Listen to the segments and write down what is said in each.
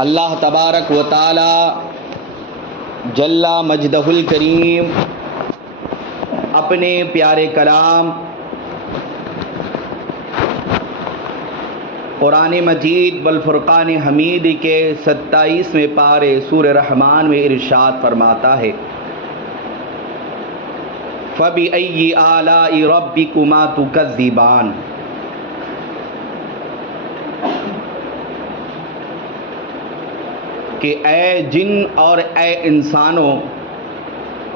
اللہ تبارک و تعالی جل مجدہ الکریم اپنے پیارے کلام قرآن مجید والفرقان حمید کے 27ویں پارے سورہ رحمان میں ارشاد فرماتا ہے فَبِأَيِّ آلَاءِ رَبِّكُمَا تُكَذِّبَانِ، کہ اے جن اور اے انسانوں،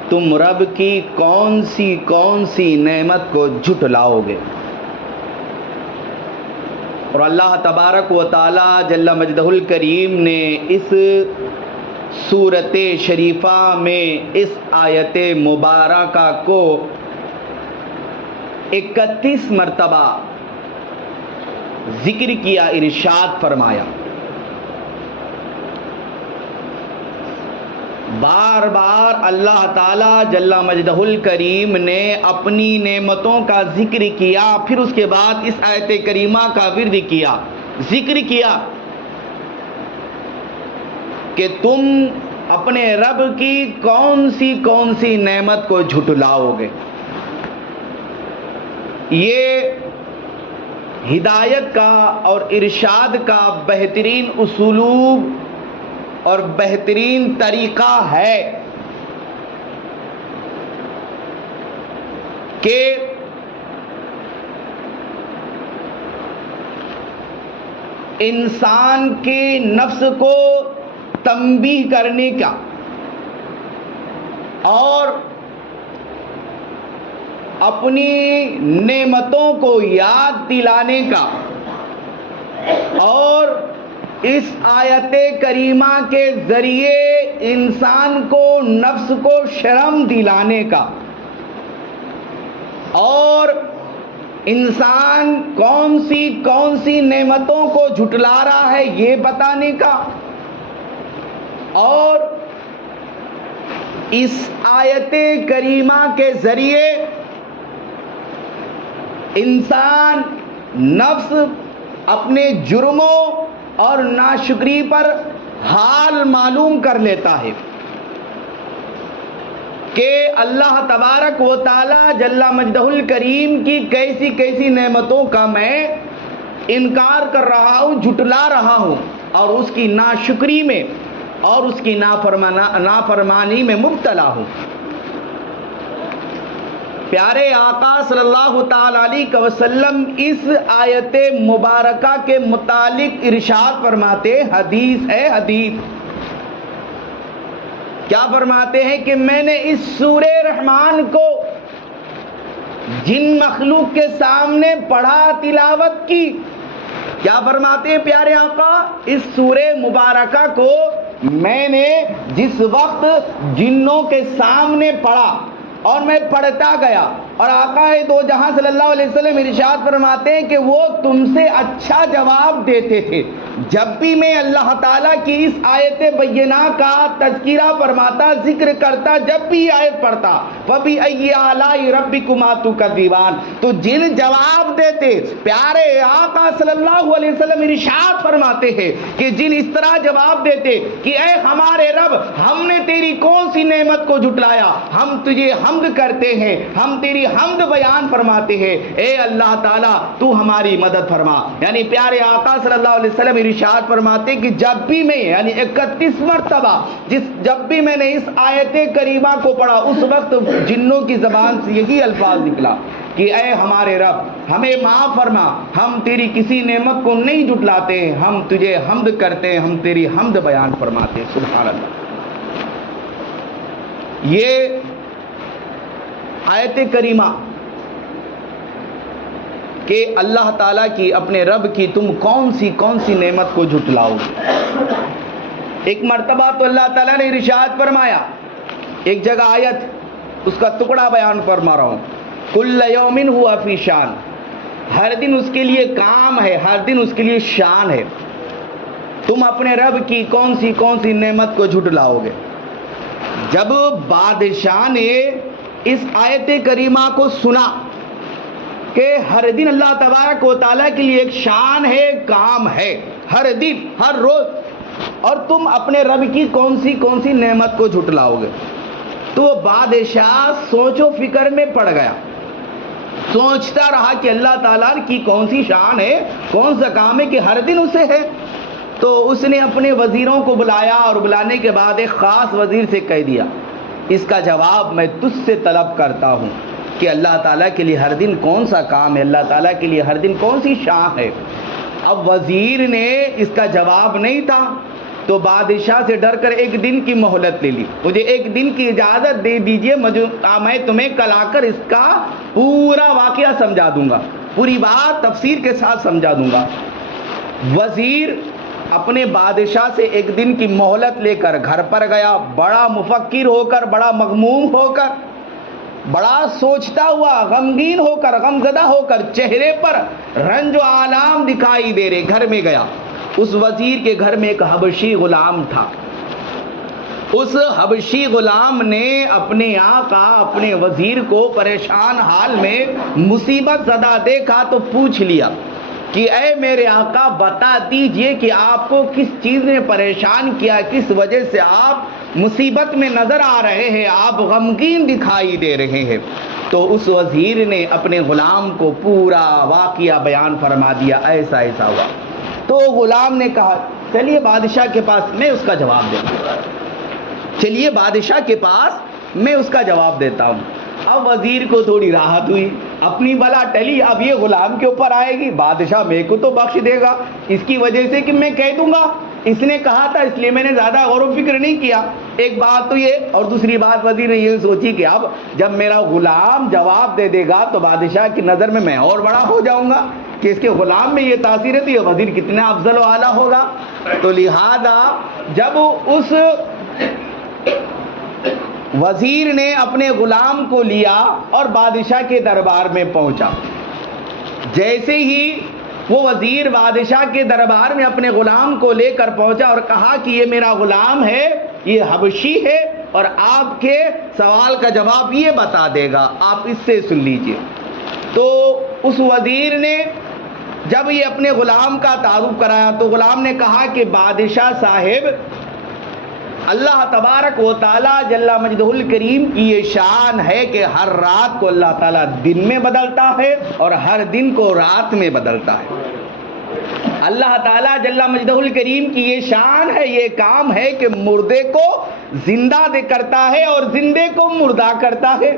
تم رب کی کون سی نعمت کو جھٹلاؤ گے؟ اور اللہ تبارک و تعالی جل مجدہ الکریم نے اس سورت شریفہ میں اس آیت مبارکہ کو 31 مرتبہ ذکر کیا، ارشاد فرمایا، بار بار اللہ تعالی جل مجدہ الکریم نے اپنی نعمتوں کا ذکر کیا، پھر اس کے بعد اس آیت کریمہ کا ورد کیا، ذکر کیا کہ تم اپنے رب کی کون سی نعمت کو جھٹلاؤ گے۔ یہ ہدایت کا اور ارشاد کا بہترین اسلوب اور بہترین طریقہ ہے کہ انسان کے نفس کو تنبیہ کرنے کا اور اپنی نعمتوں کو یاد دلانے کا اور اس آیت کریمہ کے ذریعے انسان کو نفس کو شرم دلانے کا اور انسان کون سی نعمتوں کو جھٹلا رہا ہے یہ بتانے کا، اور اس آیت کریمہ کے ذریعے انسان نفس اپنے جرموں اور ناشکری پر حال معلوم کر لیتا ہے کہ اللہ تبارک و تعالی جل مجدہ الکریم کی کیسی نعمتوں کا میں انکار کر رہا ہوں، جھٹلا رہا ہوں، اور اس کی ناشکری میں اور اس کی نافرمانی میں مبتلا ہوں۔ پیارے آقا صلی اللہ تعالی علیہ وسلم اس آیت مبارکہ کے متعلق ارشاد فرماتے، حدیث ہے، حدیث کیا فرماتے ہیں کہ میں نے اس سورہ رحمان کو جن مخلوق کے سامنے پڑھا، تلاوت کی، کیا فرماتے ہیں پیارے آقا، اس سورہ مبارکہ کو میں نے جس وقت جنوں کے سامنے پڑھا اور میں پڑھتا گیا، اور آقا دو جہاں صلی اللہ علیہ وسلم ارشاد فرماتے ہیں کہ وہ تم سے اچھا جواب دیتے تھے۔ جب بھی میں اللہ تعالیٰ کی اس آیت بینہ کا تذکرہ فرماتا، ذکر کرتا، جب بھی آیت پڑھتا فَبِأَيِّ آلَاءِ رَبِّكُمَا تُكَذِّبَانِ، تو جن جواب دیتے، پیارے آقا صلی اللہ علیہ وسلم ارشاد فرماتے ہیں کہ جن اس طرح جواب دیتے کہ اے ہمارے رب، ہم نے تیری کون سی نعمت کو جھٹلایا، ہم تجھے حمد کرتے ہیں، ہم تیری حمد بیان فرماتے ہیں، اے اللہ تعالیٰ تو ہماری مدد فرما۔ یعنی پیارے آقا صلی اللہ علیہ وسلم ارشاد فرماتے کہ جب بھی میں، یعنی 31 مرتبہ جب بھی میں نے اس آیت کریمہ کو پڑھا، اس وقت جنوں کی زبان سے یہی الفاظ نکلا کہ اے ہمارے رب، ہمیں معاف فرما، ہم تیری کسی نعمت کو نہیں جھٹلاتے ہیں، ہم تجھے حمد کرتے ہیں، ہم تیری حمد بیان فرماتے ہیں۔ سبحان اللہ۔ یہ آیت کریمہ کہ اللہ تعالیٰ کی، اپنے رب کی تم کون سی نعمت کو جھٹلاؤ گے۔ ایک مرتبہ تو اللہ تعالیٰ نے ارشاد فرمایا، ایک جگہ آیت اس کا ٹکڑا بیان فرما رہا ہوں، کل یوم ہوا فی شان، ہر دن اس کے لیے کام ہے، ہر دن اس کے لیے شان ہے۔ تم اپنے رب کی کون سی نعمت کو جھٹلاؤ گے؟ جب بادشاہ نے اس آیت کریمہ کو سنا کہ ہر دن اللہ تبارک و تعالیٰ کے لیے ایک شان ہے، کام ہے، ہر دن، ہر روز اور تم اپنے رب کی کون سی نعمت کو جھٹلاؤ گے؟ تو وہ بادشاہ سوچ و فکر میں پڑ گیا، سوچتا رہا کہ اللہ تعالیٰ کی کون سی شان ہے، کون سا کام ہے کہ ہر دن اسے ہے۔ تو اس نے اپنے وزیروں کو بلایا اور بلانے کے بعد ایک خاص وزیر سے کہہ دیا، اس کا جواب میں تجھ سے طلب کرتا ہوں کہ اللہ تعالیٰ کے لیے ہر دن کون سا کام ہے، اللہ تعالیٰ کے لیے ہر دن کون سی شان ہے۔ اب وزیر نے اس کا جواب نہیں تھا تو بادشاہ سے ڈر کر ایک دن کی مہلت لے لی، مجھے ایک دن کی اجازت دے دیجئے، میں تمہیں کل آ کر اس کا پورا واقعہ سمجھا دوں گا، پوری بات تفسیر کے ساتھ سمجھا دوں گا۔ وزیر اپنے بادشاہ سے ایک دن کی مہلت لے کر گھر پر گیا، بڑا مفکر ہو کر، بڑا مغموم ہو کر، بڑا سوچتا ہوا، غمگین ہو کر، غمزدہ ہو کر، چہرے پر رنج و آلام دکھائی دے رہے، گھر میں گیا۔ اس وزیر کے گھر میں ایک حبشی غلام تھا۔ اس حبشی غلام نے اپنے آقا، اپنے وزیر کو پریشان حال میں مصیبت زدہ دیکھا تو پوچھ لیا کہ اے میرے آقا بتا دیجئے کہ آپ کو کس چیز نے پریشان کیا، کس وجہ سے آپ مصیبت میں نظر آ رہے ہیں، آپ غمگین دکھائی دے رہے ہیں۔ تو اس وزیر نے اپنے غلام کو پورا واقعہ بیان فرما دیا، ایسا ایسا ہوا۔ تو غلام نے کہا چلیے بادشاہ کے پاس میں اس کا جواب دیتا ہوں، چلیے بادشاہ کے پاس میں اس کا جواب دیتا ہوں۔ اب وزیر کو تھوڑی راحت ہوئی، اپنی بلا ٹلی، اب یہ غلام کے اوپر آئے گی، بادشاہ میرے کو تو بخش دے گا اس کی وجہ سے کہ میں کہہ دوں گا اس نے کہا تھا، اس لیے میں نے زیادہ غور و فکر نہیں کیا۔ ایک بات تو یہ، اور دوسری بات وزیر نے یہ سوچی کہ اب جب میرا غلام جواب دے دے گا تو بادشاہ کی نظر میں اور بڑا ہو جاؤں گا کہ اس کے غلام میں یہ تاثیر ہے تو یہ وزیر کتنا افضل و اعلیٰ ہوگا۔ تو لہذا جب اس وزیر نے اپنے غلام کو لیا اور بادشاہ کے دربار میں پہنچا، جیسے ہی وہ وزیر بادشاہ کے دربار میں اپنے غلام کو لے کر پہنچا اور کہا کہ یہ میرا غلام ہے، یہ حبشی ہے اور آپ کے سوال کا جواب یہ بتا دے گا، آپ اس سے سن لیجئے۔ تو اس وزیر نے جب یہ اپنے غلام کا تعارف کرایا تو غلام نے کہا کہ بادشاہ صاحب، اللہ تبارک و تعالی جل مجدہ الکریم کی یہ شان ہے کہ ہر رات کو اللہ تعالیٰ دن میں بدلتا ہے اور ہر دن کو رات میں بدلتا ہے۔ اللہ تعالیٰ جل مجدہ الکریم کی یہ شان ہے، یہ کام ہے کہ مردے کو زندہ کرتا ہے اور زندے کو مردہ کرتا ہے۔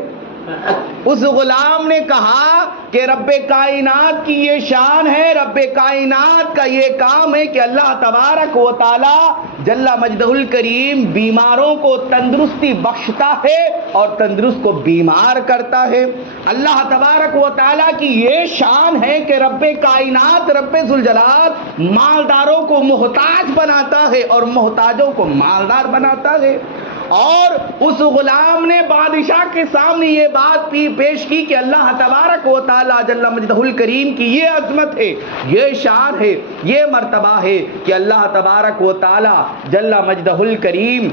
اس غلام نے کہا کہ رب کائنات کی یہ شان ہے، رب کائنات کا یہ کام ہے کہ اللہ تبارک و تعالی جل مجدہ الکریم بیماروں کو تندرستی بخشتا ہے اور تندرست کو بیمار کرتا ہے۔ اللہ تبارک و تعالی کی یہ شان ہے کہ رب کائنات، رب ذوالجلال مالداروں کو محتاج بناتا ہے اور محتاجوں کو مالدار بناتا ہے۔ اور اس غلام نے بادشاہ کے سامنے یہ بات پیش کی کہ اللہ تبارک و تعالی جل مجدہ الکریم کی یہ عظمت ہے، یہ شان ہے، یہ مرتبہ ہے کہ اللہ تبارک و تعالی جل مجدہ الکریم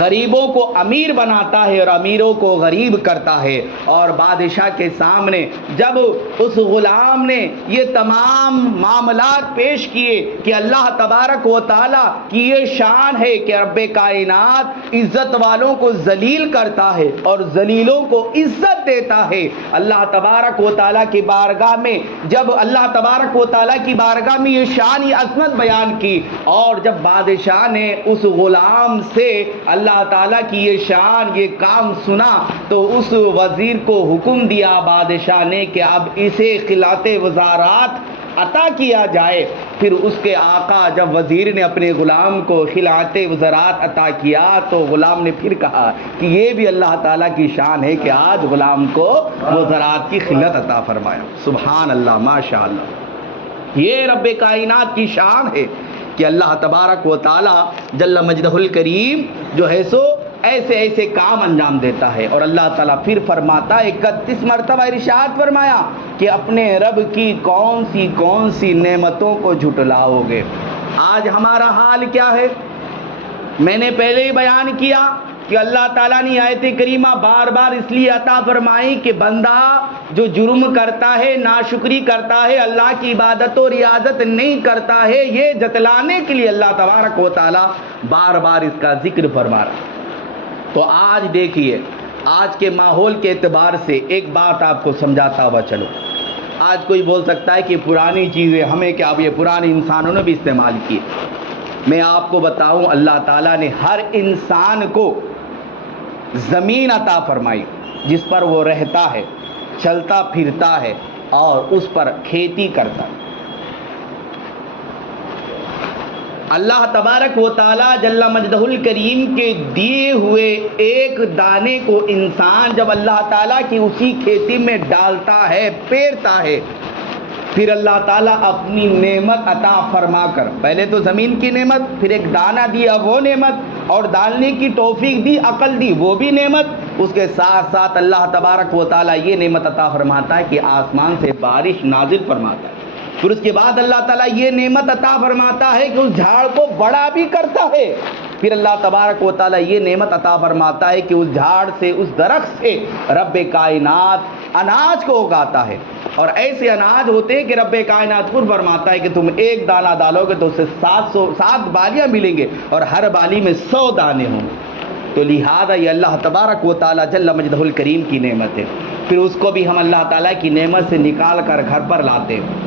غریبوں کو امیر بناتا ہے اور امیروں کو غریب کرتا ہے۔ اور بادشاہ کے سامنے جب اس غلام نے یہ تمام معاملات پیش کیے کہ اللہ تبارک و تعالی کی یہ شان ہے کہ رب کائنات عزت والوں کو ذلیل کرتا ہے اور ذلیلوں کو عزت دیتا ہے، اللہ تبارک و تعالی کی بارگاہ میں جب اللہ تبارک و تعالی کی بارگاہ میں یہ شان، یہ عظمت بیان کی، اور جب بادشاہ نے اس غلام سے اللہ تعالیٰ کی یہ شان، یہ کام سنا تو اس وزیر کو حکم دیا بادشاہ نے کہ اب اسے خلعت وزارات عطا کیا جائے۔ پھر اس کے آقا جب وزیر نے اپنے غلام کو خلعت وزارات عطا کیا تو غلام نے پھر کہا کہ یہ بھی اللہ تعالیٰ کی شان ہے کہ آج غلام کو وزارات کی خلعت عطا فرمایا۔ سبحان اللہ، ماشاء اللہ، یہ رب کائنات کی شان ہے کہ اللہ تبارک و تعالی جل مجدہ الکریم جو ہے سو ایسے ایسے کام انجام دیتا ہے۔ اور اللہ تعالیٰ پھر فرماتا ہے، 31 مرتبہ ارشاد فرمایا کہ اپنے رب کی کون سی نعمتوں کو جھٹلاؤ گے۔ آج ہمارا حال کیا ہے؟ میں نے پہلے ہی بیان کیا کہ اللہ تعالیٰ نے آیت کریمہ بار بار اس لیے عطا فرمائی کہ بندہ جو جرم کرتا ہے، ناشکری کرتا ہے، اللہ کی عبادت و ریاضت نہیں کرتا ہے، یہ جتلانے کے لیے اللہ تبارک و تعالیٰ بار بار اس کا ذکر فرما رہا ہے۔ تو آج دیکھیے، آج کے ماحول کے اعتبار سے ایک بات آپ کو سمجھاتا ہوا چلو۔ آج کوئی بول سکتا ہے کہ پرانی چیزیں ہمیں کیا، یہ پرانے انسانوں نے بھی استعمال کی۔ میں آپ کو بتاؤں، اللہ تعالیٰ نے ہر انسان کو زمین عطا فرمائی جس پر وہ رہتا ہے، چلتا پھرتا ہے اور اس پر کھیتی کرتا ہے۔ اللہ تبارک و تعالی جل مجدہ الکریم کے دیے ہوئے ایک دانے کو انسان جب اللہ تعالیٰ کی اسی کھیتی میں ڈالتا ہے، پیرتا ہے، پھر اللہ تعالیٰ اپنی نعمت عطا فرما کر، پہلے تو زمین کی نعمت، پھر ایک دانہ دیا وہ نعمت، اور ڈالنے کی توفیق دی، عقل دی وہ بھی نعمت، اس کے ساتھ ساتھ اللہ تبارک و تعالیٰ یہ نعمت عطا فرماتا ہے کہ آسمان سے بارش نازل فرماتا ہے۔ پھر اس کے بعد اللہ تعالیٰ یہ نعمت عطا فرماتا ہے کہ اس جھاڑ کو بڑا بھی کرتا ہے۔ پھر اللہ تبارک و تعالیٰ یہ نعمت عطا فرماتا ہے کہ اس جھاڑ سے، اس درخت سے رب کائنات اناج کو اگاتا ہے، اور ایسے اناج ہوتے ہیں کہ رب کائنات خود فرماتا ہے کہ تم ایک دانہ ڈالو گے تو اس سے 7 بالیاں ملیں گے، اور ہر بالی میں 100 دانے ہوں گے۔ تو لہذا یہ اللہ تبارک و تعالیٰ جل مجدہ الکریم کی نعمت ہے۔ پھر اس کو بھی ہم اللہ تعالیٰ کی نعمت سے نکال کر گھر پر لاتے ہیں،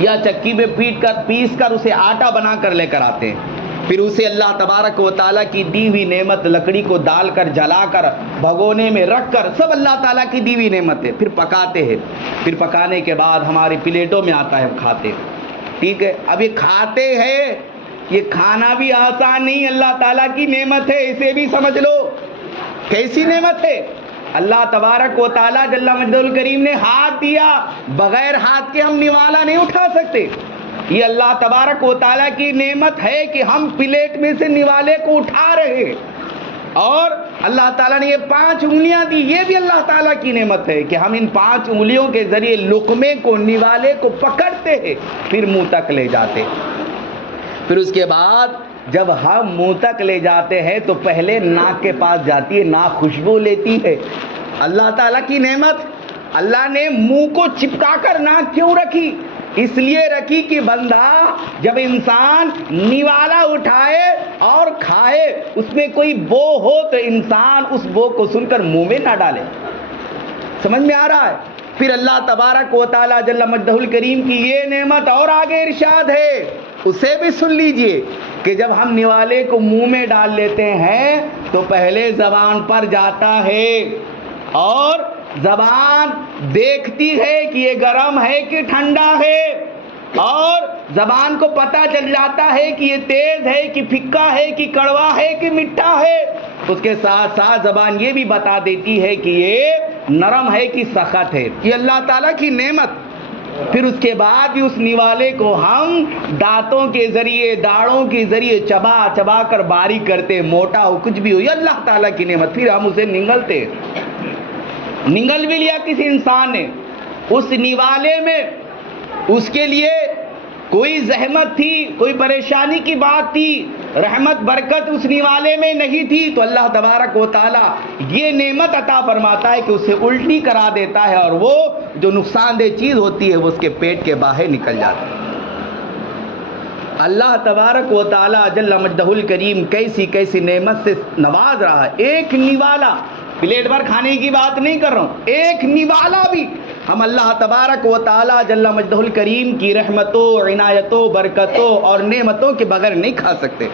یا چکی میں پیس کر اسے آٹا بنا کر لے کر آتے ہیں۔ پھر اسے اللہ تبارک و تعالیٰ کی دی ہوئی نعمت، لکڑی کو ڈال کر، جلا کر، بھگونے میں رکھ کر، سب اللہ تعالیٰ کی دی ہوئی نعمت ہے۔ پھر پکاتے ہیں، پھر پکانے کے بعد ہماری پلیٹوں میں آتا ہے، کھاتے ہیں۔ ٹھیک ہے، اب یہ کھاتے ہیں، یہ کھانا بھی آسان نہیں، اللہ تعالیٰ کی نعمت ہے، اسے بھی سمجھ لو۔ کیسی نعمت ہے؟ اللہ تبارک و تعالیٰ جل مجدہ الکریم نے ہاتھ دیا، بغیر ہاتھ کے ہم نوالا نہیں اٹھا سکتے۔ یہ اللہ تبارک و تعالیٰ کی نعمت ہے کہ ہم پلیٹ میں سے نوالے کو اٹھا رہے ہیں، اور اللہ تعالیٰ نے یہ 5 انگلیاں دی، یہ بھی اللہ تعالیٰ کی نعمت ہے کہ ہم ان 5 انگلیوں کے ذریعے لقمے کو، نوالے کو پکڑتے ہیں، پھر منہ تک لے جاتے۔ پھر اس کے بعد جب ہم منہ تک لے جاتے ہیں تو پہلے ناک کے پاس جاتی ہے، ناک خوشبو لیتی ہے۔ اللہ تعالیٰ کی نعمت، اللہ نے منہ کو چپکا کر ناک کیوں رکھی؟ اس لیے رکھی کہ بندہ جب انسان نوالا اٹھائے اور کھائے، اس میں کوئی بو ہو تو انسان اس بو کو سن کر منہ میں نہ ڈالے۔ سمجھ میں آ رہا ہے؟ پھر اللہ تبارک و تعالیٰ جل مجدہ الکریم کی یہ نعمت اور آگے ارشاد ہے، اسے بھی سن لیجئے کہ جب ہم نوالے کو منہ میں ڈال لیتے ہیں تو پہلے زبان پر جاتا ہے، اور زبان دیکھتی ہے کہ یہ گرم ہے کہ ٹھنڈا ہے، اور زبان کو پتہ چل جاتا ہے کہ یہ تیز ہے کہ پھیکا ہے کہ کڑوا ہے کہ میٹھا ہے۔ اس کے ساتھ ساتھ زبان یہ بھی بتا دیتی ہے کہ یہ نرم ہے کہ سخت ہے۔ یہ اللہ تعالیٰ کی نعمت۔ پھر اس کے بعد بھی اس نوالے کو ہم دانتوں کے ذریعے، داڑھوں کے ذریعے چبا چبا کر باریک کرتے، موٹا ہو کچھ بھی ہو، یہ اللہ تعالیٰ کی نعمت۔ پھر ہم اسے نگلتے، نگل بھی لیا کسی انسان نے، اس نوالے میں اس کے لیے کوئی زحمت تھی، کوئی پریشانی کی بات تھی، رحمت برکت اس نوالے میں نہیں تھی، تو اللہ تبارک و تعالیٰ یہ نعمت عطا فرماتا ہے کہ اسے الٹی کرا دیتا ہے، اور وہ جو نقصان دہ چیز ہوتی ہے وہ اس کے پیٹ کے باہر نکل جاتی ہے۔ اللہ تبارک و تعالیٰ جل مجدہ الکریم کیسی کیسی نعمت سے نواز رہا ہے۔ ایک نوالا، پلیٹ پر کھانے کی بات نہیں کر رہا ہوں، ایک نوالا بھی ہم اللہ تبارک و تعالیٰ جل مجدہ الکریم کی رحمتوں، عنایتوں، برکتوں اور نعمتوں کے بغیر نہیں کھا سکتے۔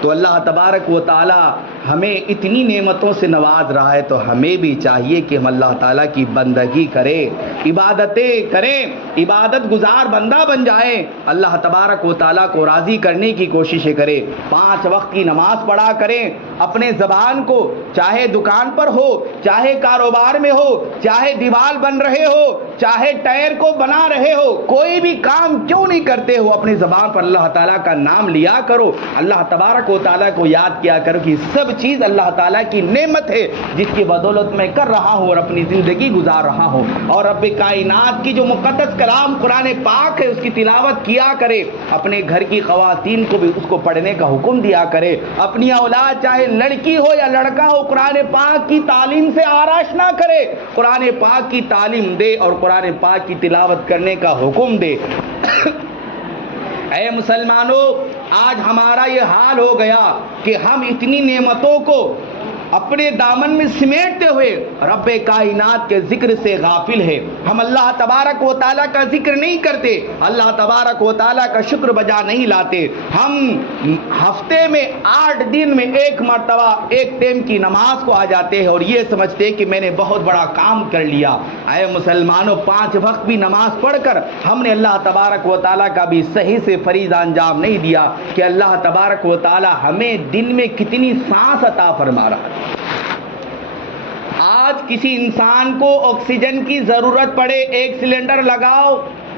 تو اللہ تبارک و تعالیٰ ہمیں اتنی نعمتوں سے نواز رہا ہے، تو ہمیں بھی چاہیے کہ ہم اللہ تعالیٰ کی بندگی کریں، عبادتیں کریں، عبادت گزار بندہ بن جائیں، اللہ تبارک و تعالیٰ کو راضی کرنے کی کوششیں کریں، 5 وقت کی نماز پڑھا کریں، اپنے زبان کو چاہے دکان پر ہو، چاہے کاروبار میں ہو، چاہے دیوال بن رہے ہو، چاہے ٹائر کو بنا رہے ہو، کوئی بھی کام کیوں نہیں کرتے ہو، اپنی زبان پر اللہ تعالیٰ کا نام لیا کرو، اللہ تبارک و تعالیٰ کو یاد کیا کرو کہ سب چیز اللہ تعالیٰ کی نعمت ہے جس کی بدولت میں کر رہا ہوں اور اپنی زندگی گزار رہا ہوں. اور رب کائنات کی جو مقدس کلام قرآن پاک ہے اس کی تلاوت کیا کرے. اپنے گھر کی خواتین کو بھی اس کو پڑھنے کا حکم دیا کرے. اپنی اولاد چاہے لڑکی ہو یا لڑکا ہو قرآن پاک کی تعلیم سے آراش نہ کرے, قرآن پاک کی تعلیم دے اور قرآن پاک کی تلاوت کرنے کا حکم دے. اے مسلمانوں, آج ہمارا یہ حال ہو گیا کہ ہم اتنی نعمتوں کو اپنے دامن میں سمیٹتے ہوئے رب کائنات کے ذکر سے غافل ہے. ہم اللہ تبارک و تعالیٰ کا ذکر نہیں کرتے, اللہ تبارک و تعالیٰ کا شکر بجا نہیں لاتے. ہم ہفتے میں 8 دن میں ایک مرتبہ ایک ٹائم کی نماز کو آ جاتے ہیں اور یہ سمجھتے ہیں کہ میں نے بہت بڑا کام کر لیا. اے مسلمانوں, 5 وقت بھی نماز پڑھ کر ہم نے اللہ تبارک و تعالیٰ کا بھی صحیح سے فریضہ انجام نہیں دیا کہ اللہ تبارک و تعالیٰ ہمیں دن میں کتنی سانس عطا فرما رہا ہے. آج کسی انسان کو آکسیجن کی ضرورت پڑے, 1 سلنڈر لگاؤ